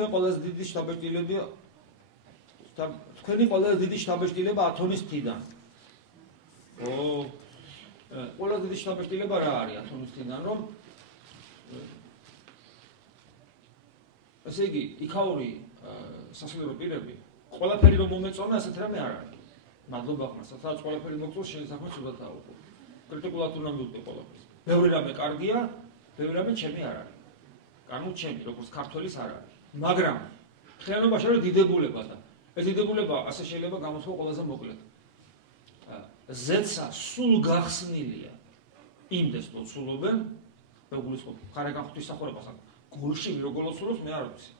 თქვენ ყველაზე დიდი შთაბეჭდილებია თქვენი ყველაზე დიდი შთაბეჭდილება ათონის თიდან. ყველაზე დიდი შთაბეჭდილება რა არის ათონის თიდან, რომ ესე იგი, იქაური სასულიერო პირები, ყველაფერი რომ მომეწონა, ასეთ რამე არ არის. მადლობა ხმას, სადაც ყველაფერი მოგწონს, შენი საქმე ცუდად დაუყო. კრიტიკულად უნდა მივხვდე ყველაფერს. ბევრი რამე კარგია, ბევრი რამე ჩემი არ არის. ანუ ჩემი, როგორც ქართველის არ არის. მაგრამ ხიანობაში არის დიდებულება და ეს დიდებულება ასე შეიძლება გამოცხო ყველაზე მოკლედ. ზეცა სულ გახსნილია იმდეს რომ სულობენ, მეგულისხმობ, ხარაგან ღვთისმსახურებას გულში მიროგოლოცულობს მე არ ვიცი.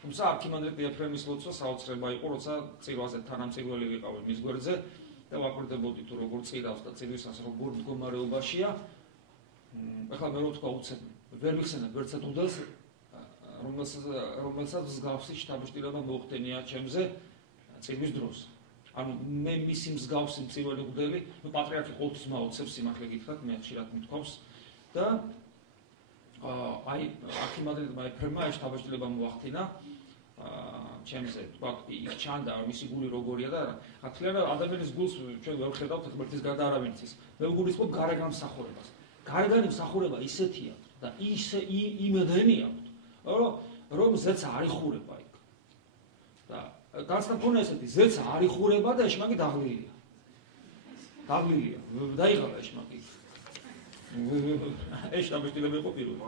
თუმცა არქიმანდრიტ ეფრემის ლოცვა საოცრება იყო, როცა წირვაზე თანამწიგველი ვიყავი მის გვერდზე და ვაკვირდებოდი თუ როგორ წირავს და წირვისას როგორ მდგომარეობაშია. ახლა მე რო თქვა უცებ, ვერ მიხსენებ ვერცა თუნდაც რომელსაც მსგავსი შთაბეჭდილება მოხდენია ჩემზე წირვის დროს. ანუ მე მისი მსგავსი მწირველი მღვდელი, პატრიარქი ყოველთვის მაოცებს სიმართლე გითხრათ, მე ხშირად მithქვავს და აი არქიმანდრიტმა ეფრემმა ეს შთაბეჭდილება მოახდინა ჩემზე, თქვა იქ ჩანდა მისი გული როგორია და ახლა ადამიანის გულს ჩვენ ვერ ხედავთ ერთმანეთის გარდა არავინ იცის. მე ვგულისხმობ გარეგანმსახურებას. გარეგანმსახურება ისეთია და ისე იმედენი აქვს, რომ ზეცა არ იხურება იქ. და განცდა მქონდა ესეთი, ზეცა არ იხურება და ეშმაკი დაღლილია. დაღლილია. დაიღალა ეშმაკი. ეს შთაბეჭდილება იყო პირველი.